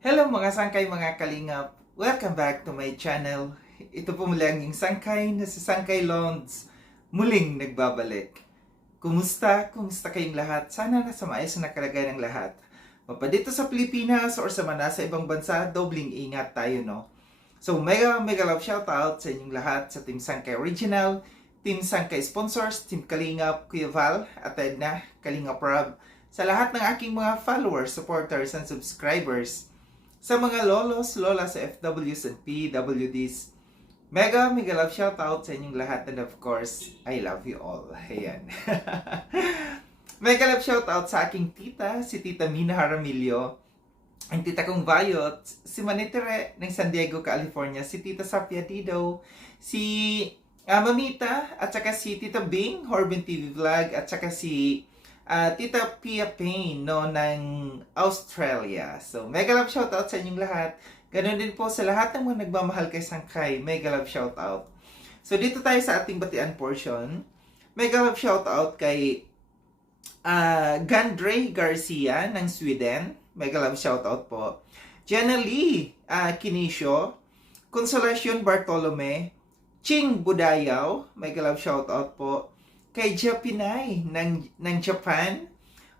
Hello mga sangkay, mga kalingap! Welcome back to my channel. Ito po muli ang inyong sangkay na si Sangkay Londs muling nagbabalik. Kumusta? Kumusta kayong lahat? Sana nasa maayos na kalagayan ng lahat. Mapadito sa Pilipinas or sa nasa ibang bansa, dobling ingat tayo, no? So mega love shoutout sa inyong lahat sa Team Sangkay Original, Team Sangkay Sponsors, Team Kalingap, Kuya Val, at Edna, Kalingap Rob, sa lahat ng aking mga followers, supporters, and subscribers. Sa mga lolos, lolas, FWs, and PWDs, mega love shoutout sa inyong lahat, and of course, I love you all. Ayan. Mega love shoutout sa aking tita, si Tita Mina Jaramillo, ang tita kong Vayot, si Manitere ng San Diego, California, si Tita Safia Dido, si Mamita, at saka si Tita Bing, Horbin TV Vlog, at saka si Tita Pia Payne, no, ng Australia. So, mega love shoutout sa inyong lahat. Ganon din po sa lahat ng mga nagmamahal kay Sangkay. Mega love shoutout. So, dito tayo sa ating batian portion. Mega love shoutout kay Gandre Garcia ng Sweden. Mega love shoutout po. Jenna Lee Kinisio. Consolacion Bartolome. Ching Budayaw. Mega love shoutout po. Kay Japinay ng Japan.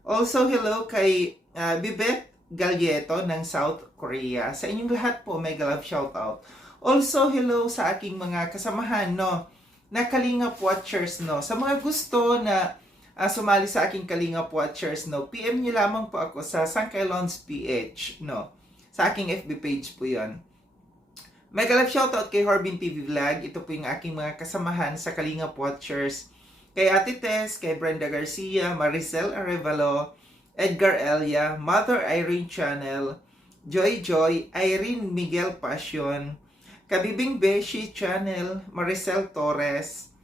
Also, hello kay Bibet Galieto ng South Korea. Sa inyong lahat po, mega love shoutout. Also, hello sa aking mga kasamahan, no, na Kalingap Watchers, no. Sa mga gusto na sumali sa aking Kalingap Watchers, no, PM nyo lamang po ako sa Sangkay Londs PH, no. Sa aking FB page po yon. Mega love shoutout kay Horbin TV Vlog. Ito po yung aking mga kasamahan sa Kalingap Watchers. Kay Ate Tess, kay Brenda Garcia, Maricel Arevalo, Edgar Elia, Mother Irene Channel, Joy, Irene Miguel Passion, Kabibing Beshi Channel, Maricel Torres,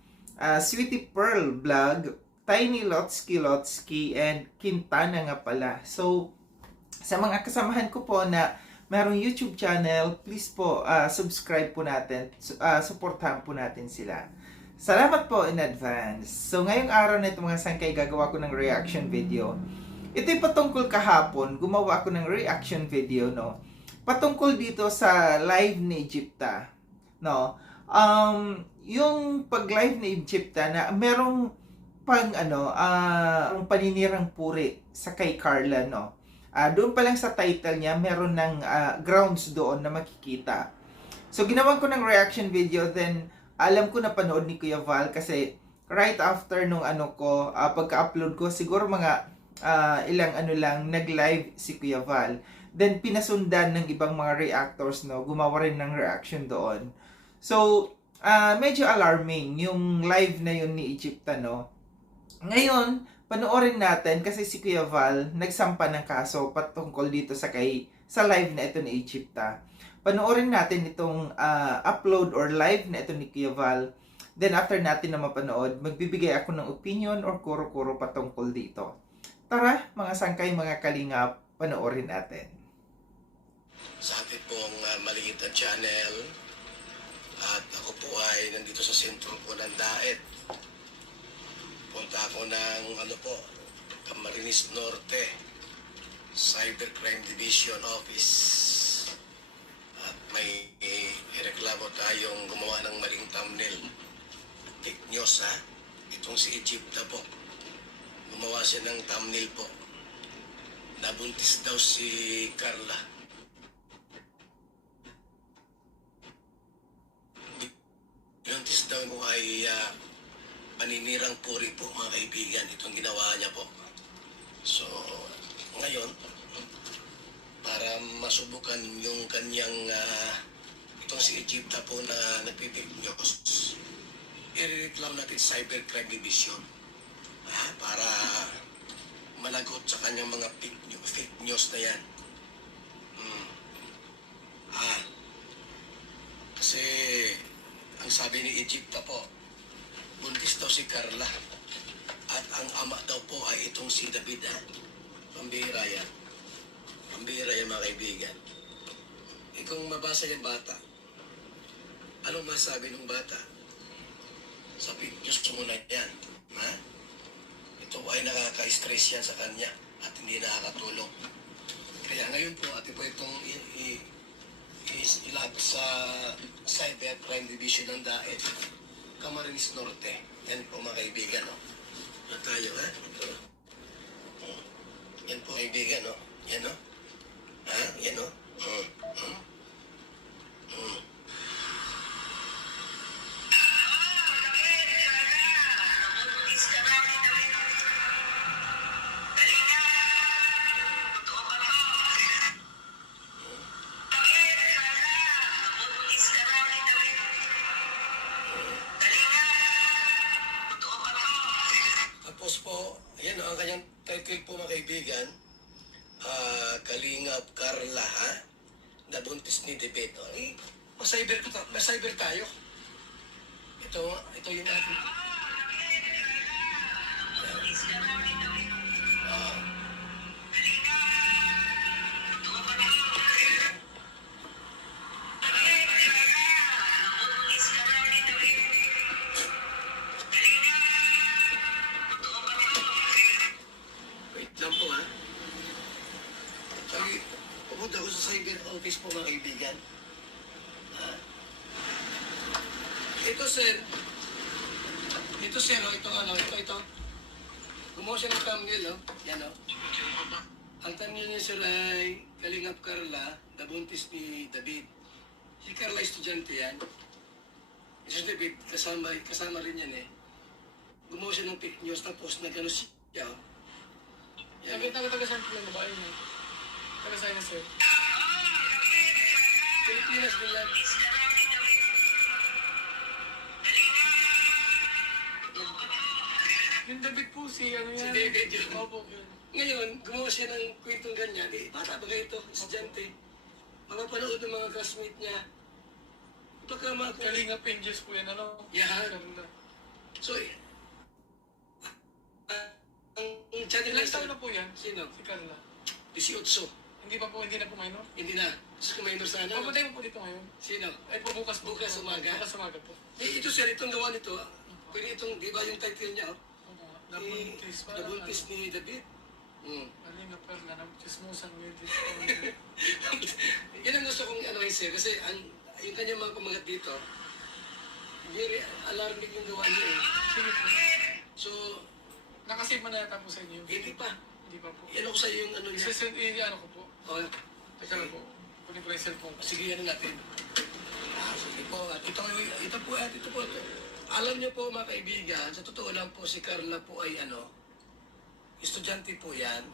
Sweetie Pearl Vlog, Tiny Lotsky, and Quintana nga pala. So, sa mga kasamahan ko po na mayroong YouTube channel, please po, subscribe po natin, supportahan po natin sila. Salamat po in advance. So, ngayong araw na ito mga sangkay, gagawa ko ng reaction video. Ito'y patungkol kahapon, gumawa ako ng reaction video, no? Patungkol dito sa live ni Egypta, no? Yung pag-live ni Egypta na merong paninirang puri sa kay Carla, no? Doon pa lang sa title niya, meron ng grounds doon na makikita. So, ginawan ko ng reaction video, then alam ko na panood ni Kuya Val kasi right after nung pagka-upload ko, siguro mga ilang lang, nag-live si Kuya Val. Then pinasundan ng ibang mga reactors, no, gumawa rin ng reaction doon. So, medyo alarming yung live na yun ni Egypta, no. Ngayon, panoorin natin kasi si Kuya Val nagsampa ng kaso patungkol dito sa live na ito ni Egypta. Panoorin natin itong upload or live na ito ni Kuya Val. Then after natin na mapanood, magbibigay ako ng opinion or kuro-kuro patungkol dito. Tara, mga sangkay, mga kalingap, panoorin natin. Sa atin pong maliit na channel, at ako po ay nandito sa sentro po ng Daet. Punta ako ng Camarines Norte, Cybercrime Division Office. At may reklamo tayong gumawa ng maling thumbnail. Fake news, ha? Itong si Egypta po. Gumawa siya ng thumbnail po. Nabuntis daw si Carla. Buntis daw mo ay paninirang puri po, mga kaibigan. Itong ginawa niya po. So, ngayon, para masubukan yung kanyang itong si Egypta po na nagpipig news, i-reclaim natin Cybercrime Division para managot sa kanyang mga fake news na yan. Kasi ang sabi ni Egypta po, buntis daw si Carla at ang ama daw po ay itong si David. Pambihira yan. Pambihira yan, mga kaibigan. Kung mabasa yung bata, anong masabi ng bata? Sa pictures mo na yan. Ha? Ito ay nakaka-stress yan sa kanya at hindi nakakatulong. Kaya ngayon po, atin po itong ilapit sa Cyber Crime Division ng DAET, Camarines Norte. Yan po mga kaibigan, no? Yan tayo, ha? Ito. Yan po kaibigan, no? Yan, no? Ha? Yan, no? Tapos po, ayan ang kanyang title po mga kaibigan, Kalingap Carla, ha? Nabuntis ni Debet. Mas-cyber tayo. Ito yung ating... Wait lang po, ha? Sabi, pupunta ko sa cyber office po mga kaibigan. Ha? Ito sir, oh, ito. Gumawa siya ng thumbnail, oh. Yan, oh. Ang thumbnail niya sir ay Kalingap Carla, nabuntis ni David. Si Carla, estudyante yan. Si David, kasama rin yan eh. Gumawa siya ng fake news, tapos nag-ano siya, oh. Yan, Nakita ko taga-saan po yung babae niya. Taga-saan na sir. Pilipinas din yan. Yung David po si ano Si yan. David yun. Opo, yun. Ngayon, gumawa siya ng kwentong ganyan. Bata ba ito, estudyante? Makapanood ng mga classmate niya. Baka mga... Kalinga Pinges po yan, ano? Yan. Ganda. So, ang channel Ilang na taon na po yan? Sino? Si Carla. 18. Hindi na po minor? Hindi na. Gusto ko minor sana. Papuntayin mo po dito ngayon. Sino? Ay po bukas po. Bukas umaga. Bukas umaga po. Ito sir, itong gawa nito. Pwede itong, di ba yung title niya? Oh? Nabuntis pa. Nabuntis ni David. Kalinga Perla, nabuntismusan mo yun dito. Yan ang gusto kong ano sir, kasi yung kanyang mga pamagat dito, very alarming yung gawa niya eh. Sige po. So, Nakasave mo na yata po sa inyo. hindi pa. Hindi pa po. Yan ako sa yung ano niya. Isasend, ano ko po. Oh, Teka lang po. Kunin ko lang yung cellphone ko. sige, ano natin. Sige po. At ito po. Alam niyo po mga kaibigan, sa totoo lang po si Carla po ay estudyante po yan.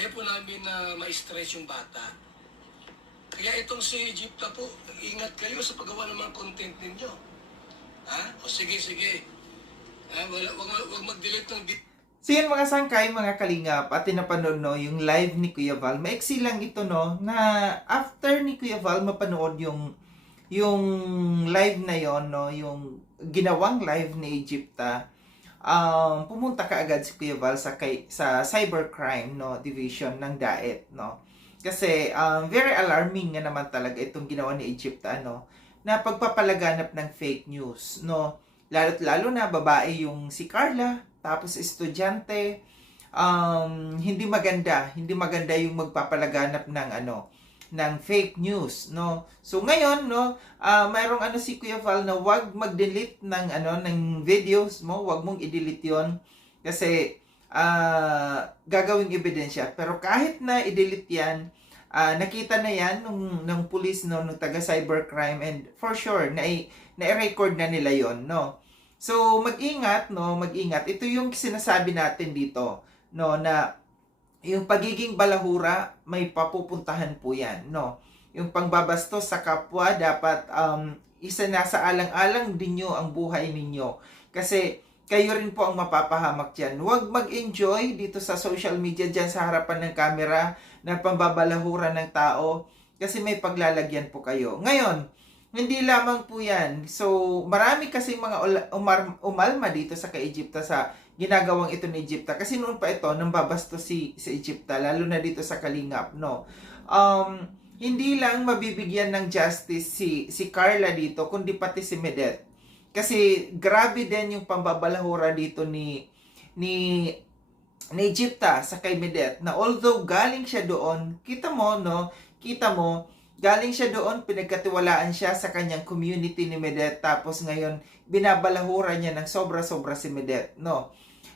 Ayaw po namin na ma-stress yung bata. Kaya itong si Egypta po, ingat kayo sa paggawa ng mga content ninyo. Ha? O sige. Wag mag-delete ng video. So yun mga sangkay, mga kalingap, at napanood no, yung live ni Kuya Val. Maiksi lang ito no, na after ni Kuya Val mapanood yung live na yon no, yung ginawang live ni Egypta, pumunta ka agad si Kuya Val sa cybercrime no division ng DAET no. Kasi very alarming nga naman talaga itong ginawa ni Egypta no, na pagpapalaganap ng fake news no. Lalo na babae yung si Carla, tapos estudyante, hindi maganda yung magpapalaganap ng fake news no. So ngayon no, mayroong si Kuya Val na wag mag-delete ng videos mo, wag mong i-delete 'yon kasi gagawing ebidensya. Pero kahit na i-delete 'yan, nakita na 'yan ng police no, ng taga cybercrime, and for sure na-record na nila 'yon no. So mag-ingat. Ito yung sinasabi natin dito no, na yung pagiging balahura may papupuntahan po yan no. Yung pangbabastos sa kapwa dapat isa na sa alang-alang din nyo ang buhay ninyo, kasi kayo rin po ang mapapahamak dyan. Huwag mag-enjoy dito sa social media dyan sa harapan ng camera na pambabalahura ng tao, kasi may paglalagyan po kayo. Ngayon, hindi lamang po yan. So, marami kasing mga umalma dito sa kay-Egypta sa ginagawang ito ni Egypta. Kasi noon pa ito, nang babastos si Egypta, lalo na dito sa Kalingap, no. Hindi lang mabibigyan ng justice si Carla dito, kundi pati si Medet. Kasi grabe din yung pambabalahura dito ni ni Egypta sa kay Medet, na although galing siya doon, kita mo, galing siya doon, pinagkatiwalaan siya sa kanyang community ni Medet, tapos ngayon, binabalahura niya ng sobra-sobra si Medet, no?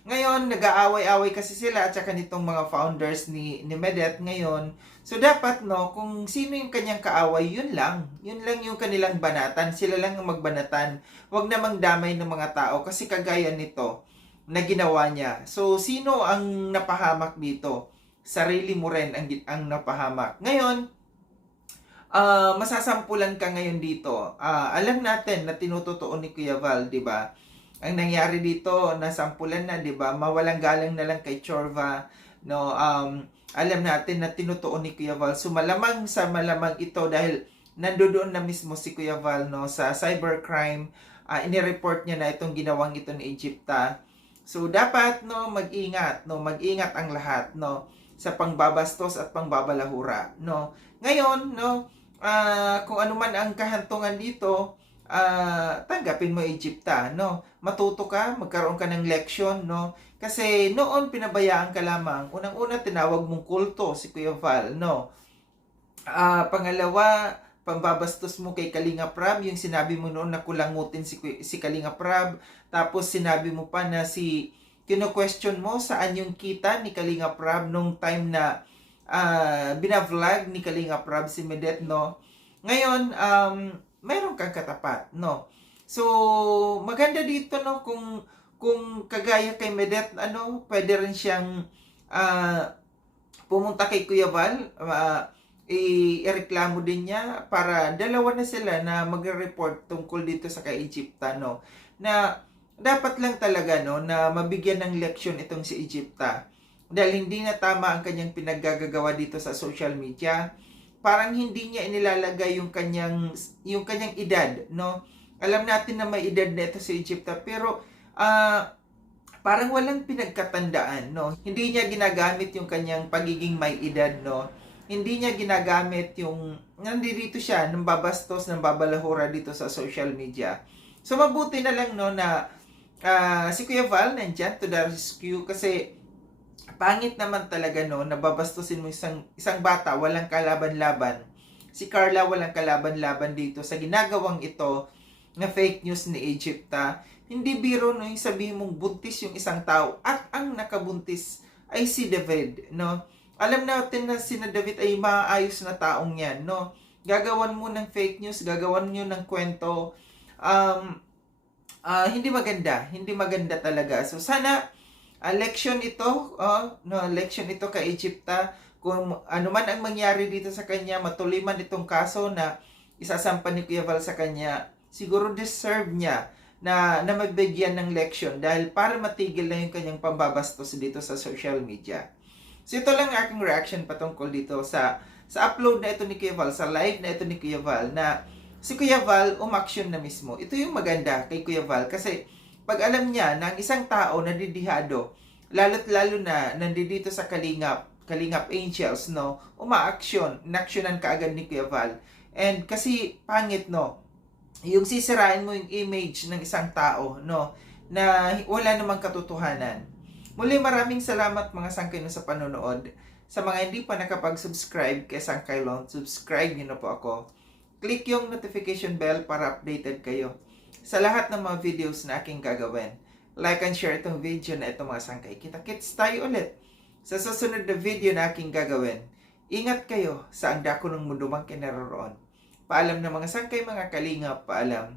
Ngayon, nag-aaway-away kasi sila at saka nitong mga founders ni Medet ngayon. So, dapat, no, kung sino yung kanyang kaaway, yun lang. Yun lang yung kanilang banatan. Sila lang ang magbanatan. Huwag namang damay ng mga tao kasi kagaya nito na ginawa niya. So, sino ang napahamak dito? Sarili mo rin ang napahamak. Ngayon, masasampulan ka ngayon dito. Alam natin na tinututuo ni Kuya Val, di ba? Ang nangyari dito, nasampulan na, di ba? Mawalang galang na lang kay Chorva, no? Alam natin na tinutuo ni Kuya Val. So, malamang sa malamang ito dahil nandoon na mismo si Kuya Val, no? Sa cybercrime, inireport niya na itong ginawang ito ni Egypta. So, dapat, no, mag-ingat, no? Mag-ingat ang lahat, no? Sa pangbabastos at pangbabalahura, no? Ngayon, no? Kung ano man ang kahantungan dito, tanggapin mo Egypta, no? Matuto ka, magkaroon ka ng leksyon, no? Kasi noon pinabayaan ka lamang. Unang-una tinawag mong kulto si Kuya Val, no? Pangalawa, pambabastos mo kay Kalinga Prab, yung sinabi mo noon na kulangutin si Kalinga Prab. Tapos sinabi mo pa na kino-question mo saan yung kita ni Kalinga Prab nung time na binavlog ni Kalinga Prab si Medet, no? Ngayon, mayroon kang katapat, no? So, maganda dito, no, kung kagaya kay Medet, pwede rin siyang pumunta kay Kuya Val, ireklamo din niya para dalawa na sila na magre-report tungkol dito sa kay Egypta, no? Na dapat lang talaga, no, na mabigyan ng leksyon itong si Egypta. Dahil hindi na tama ang kanyang pinaggagawa dito sa social media. Parang hindi niya inilalagay yung kanyang edad, no? Alam natin na may edad na ito si Egypta, pero parang walang pinagkatandaan, no? Hindi niya ginagamit yung kanyang pagiging may edad, no? Hindi niya ginagamit yung nandito siya nang babastos, nang babalahura dito sa social media. So mabuti na lang, no, na si Kuya Val nandyan to the rescue kasi pangit naman talaga, no, nababastusin mo isang bata, walang kalaban-laban. Si Carla walang kalaban-laban dito sa ginagawang ito na fake news ni Egypta. Hindi biro, no, yung sabihin mong buntis yung isang tao at ang nakabuntis ay si David, no? Alam natin na si David ay maayos na taong yan, no? Gagawan mo ng fake news, gagawan nyo ng kwento. Hindi maganda talaga. So sana leksyon ito, leksyon ito kay Egypta. Kung ano man ang mangyari dito sa kanya, matuloy man itong kaso na isasampa ni Kuya Val sa kanya, siguro deserve niya na mabigyan ng leksyon dahil para matigil na yung kanyang pambabastos dito sa social media. So ito lang aking reaction patungkol dito sa upload na ito ni Kuya Val, sa live na ito ni Kuya Val, na si Kuya Val umaksyon na mismo. Ito yung maganda kay Kuya Val kasi pag alam niya na ang isang tao nadidihado, lalo't-lalo na nandito sa Kalingap Angels, no, inaksyonan kaagad ni Kuya Val. And kasi pangit, no, yung sisirain mo yung image ng isang tao, no, na wala namang katotohanan. Muli, maraming salamat mga sangkay sa panonood. Sa mga hindi pa nakapag-subscribe kay Sangkay Long, subscribe niyo na po ako. Click yung notification bell para updated kayo sa lahat ng mga videos na aking gagawin. Like and share itong video na ito mga sangkay. Kita-kits tayo ulit sa susunod na video na aking gagawin. Ingat kayo sa ang dako ng mundo mang kinaroroon. Paalam na mga sangkay, mga kalingap, paalam.